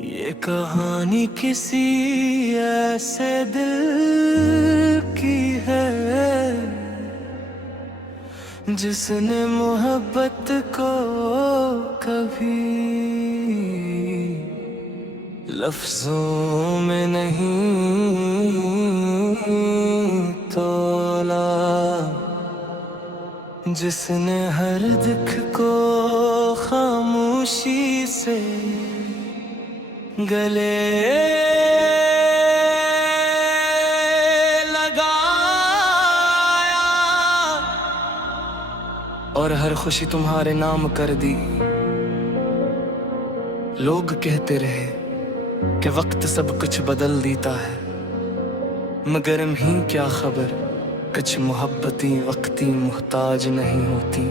ये कहानी किसी ऐसे दिल की है जिसने मोहब्बत को कभी लफ्जों में नहीं तोला, जिसने हर दुख को खामोशी से गले लगाया और हर खुशी तुम्हारे नाम कर दी। लोग कहते रहे कि वक्त सब कुछ बदल देता है, मगर ही क्या खबर कुछ मोहब्बती वक्ती मुहताज नहीं होती।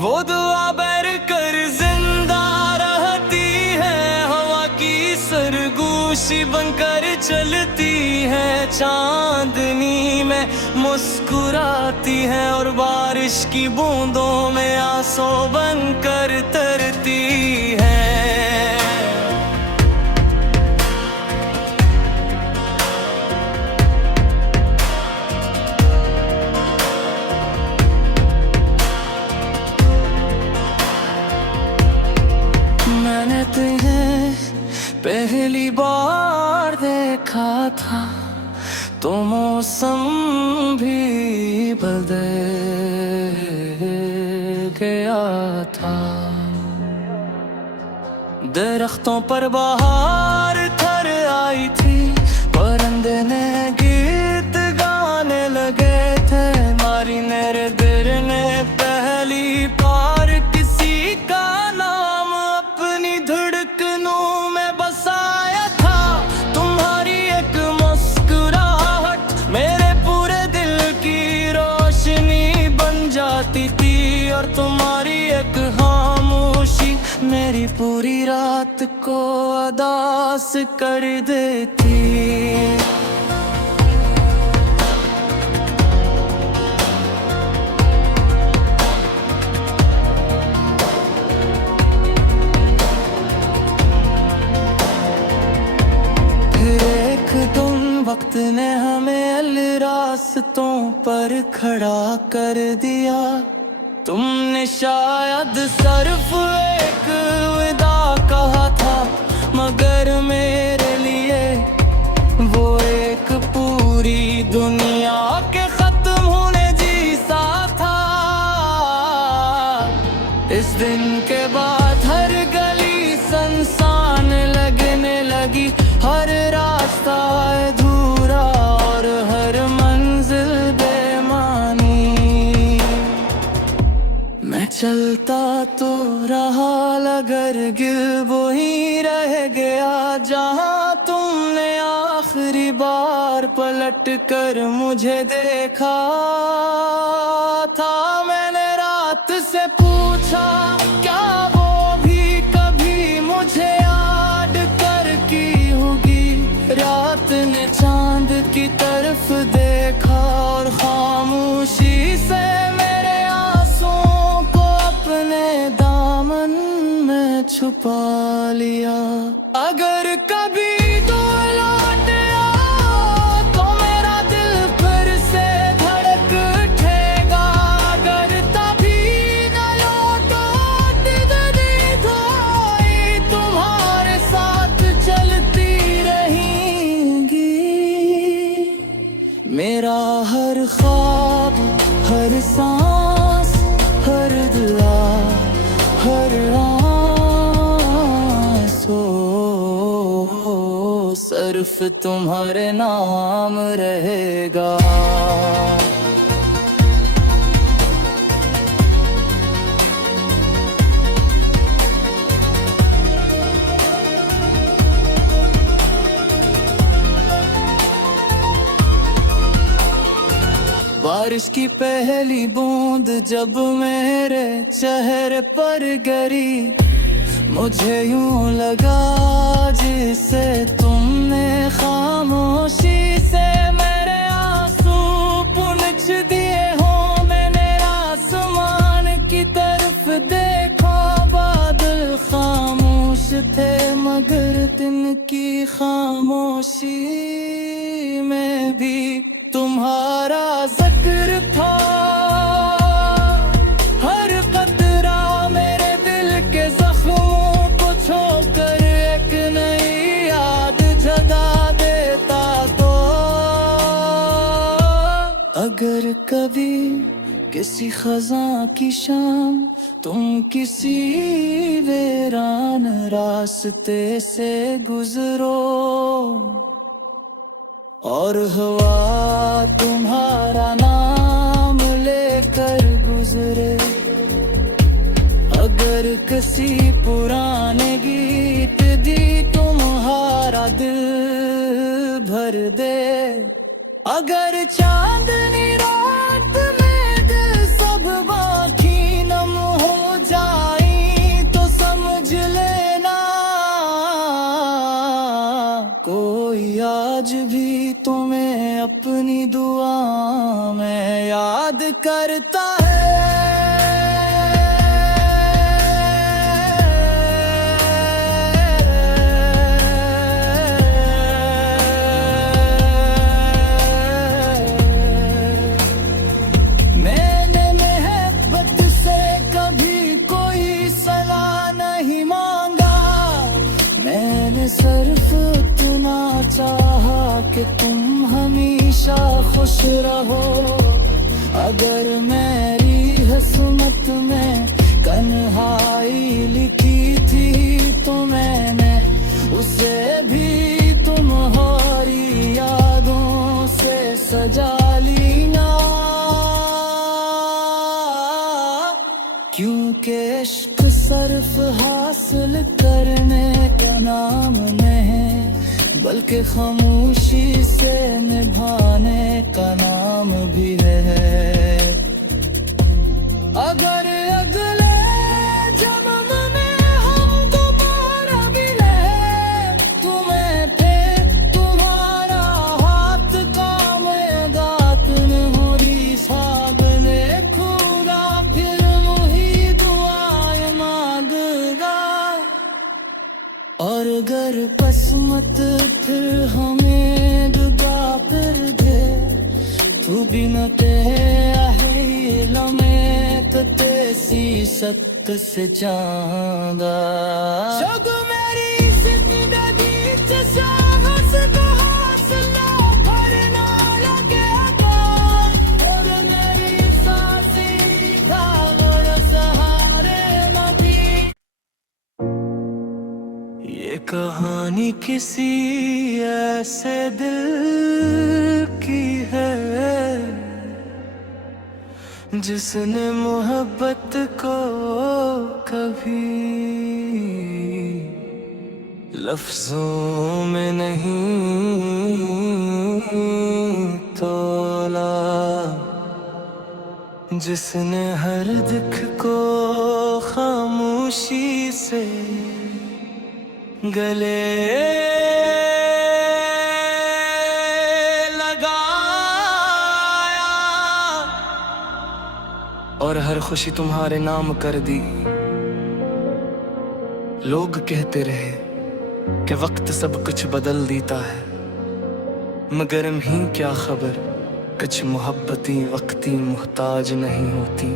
वो दुआ बैर कर जिंदा रहती है, हवा की सरगोशी बनकर चलती है, चांदनी में मुस्कुराती है और बारिश की बूंदों में आंसू बनकर तरती है। मैंने तुम्हें पहली बार देखा था तो मौसम भी बदल गया था। दरख्तों पर बहार थर आई थी, परिंदे ने गीत गाने लगे थे, मारी मेरे दिल ने पहली बार किसी का नाम अपनी धड़कनों में बसाया था। तुम्हारी एक मुस्कुराहट मेरे पूरे दिल की रोशनी बन जाती थी और तुम्हारी एक खामोशी मेरी पूरी रात को उदास कर देती। वक्त ने हमें रास्तों पर खड़ा कर दिया, तुमने शायद सिर्फ एक विदा कहा था, मगर मेरे लिए वो एक पूरी दुनिया के खत्म होने जैसा था। इस दिन के बाद हर गली सुनसान लगने लगी, हर रास्ता अधूरा और हर मंजिल बेमानी। मैं चलता तो रहा मगर गिल वही रह गया जहाँ तुमने आखिरी बार पलट कर मुझे देखा था। मैंने रात से पूछा क्या वो भी कभी मुझे याद कर की होगी। रात ने चांद की तरफ देखा और खामोशी से मेरे आंसुओं को अपने दामन में छुपा लिया। अगर कभी तो लौट आओ तो मेरा दिल फिर से धड़क उठेगा। अगर तभी न लौटो दीदी धोई तुम्हारे साथ चलती रहेंगी। मेरा हर ख्वाब, हर सांस, हर दुआ, हर आंसू सिर्फ तुम्हारे नाम रहेगा। बारिश की पहली बूंद जब मेरे चेहरे पर गिरी, मुझे यूं लगा जिसे तुमने खामोशी से मेरे आंसू पुनछ दिए हो। मैंने आसमान की तरफ देखा, बादल खामोश थे मगर दिन की खामोशी में भी तुम्हारा जिक्र था। हर कतरा मेरे दिल के जख्मों को छोकर एक नई याद जगा देता। तो अगर कभी किसी खज़ां की शाम तुम किसी वीरान रास्ते से गुजरो और हवा तुम्हारा नाम लेकर गुजरे, अगर किसी पुराने गीत दी तुम्हारा दिल भर दे, अगर चांदनी रात में दिल सब बाकी नम हो जाई तो समझ लेना कोई आज भी तुम्हें अपनी दुआ में याद करता है। सिर्फ इतना चाहा कि तुम हमेशा खुश रहो, अगर मेरी किस्मत में कन्हाई लिखी थी तो मैंने उसे भी तुम्हारी यादों से सजा लिया, क्योंकि इश्क सिर्फ हासिल करने का नाम नहीं बल्कि खामोशी से निभाने का नाम भी है। अगर अगले जन्म में हम दोबारा मिले तुम्हें फिर तुम्हारा हाथ कामेगा, तुम्हारी साबने खुदा फिर वही दुआएं मांगेगा, और अगर किस्मत फिर हमें डुबा कर दे तू बिना तेरे लम्हे तो तेसी सख्त से चांदा जग मेरी जिंदगी जैसा हंस तो हौसला भरना लगे और मेरी सांसें धागों सहारे नबी। ये कहानी किसी ऐसे दिल की है जिसने मोहब्बत को कभी लफ्जों में नहीं तोला, जिसने हर दुख को खामोशी से गले और हर खुशी तुम्हारे नाम कर दी। लोग कहते रहे कि वक्त सब कुछ बदल देता है, मगर ही क्या खबर कुछ मोहब्बती वक्ती मुहताज नहीं होती।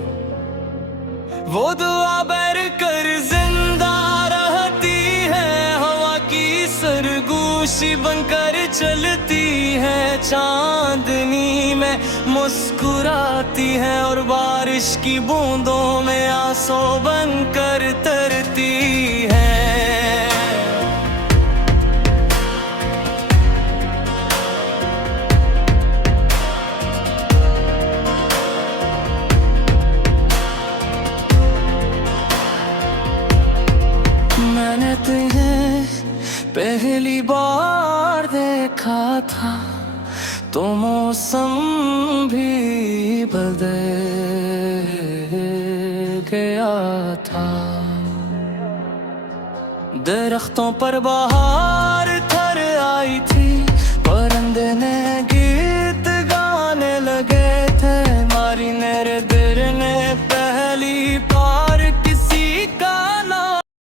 वो दुआ बर कर जिंदा रहती है, हवा की सरगोशी बनकर चलती है, चांदनी में मुस्कुराती है और बारिश की बूंदों में आंसू बनकर तरती है। मैंने तुम्हें पहली बार देखा था तो मौसम भी बदल गया था, दरख्तों पर बहार थर आई थी, परिंदे ने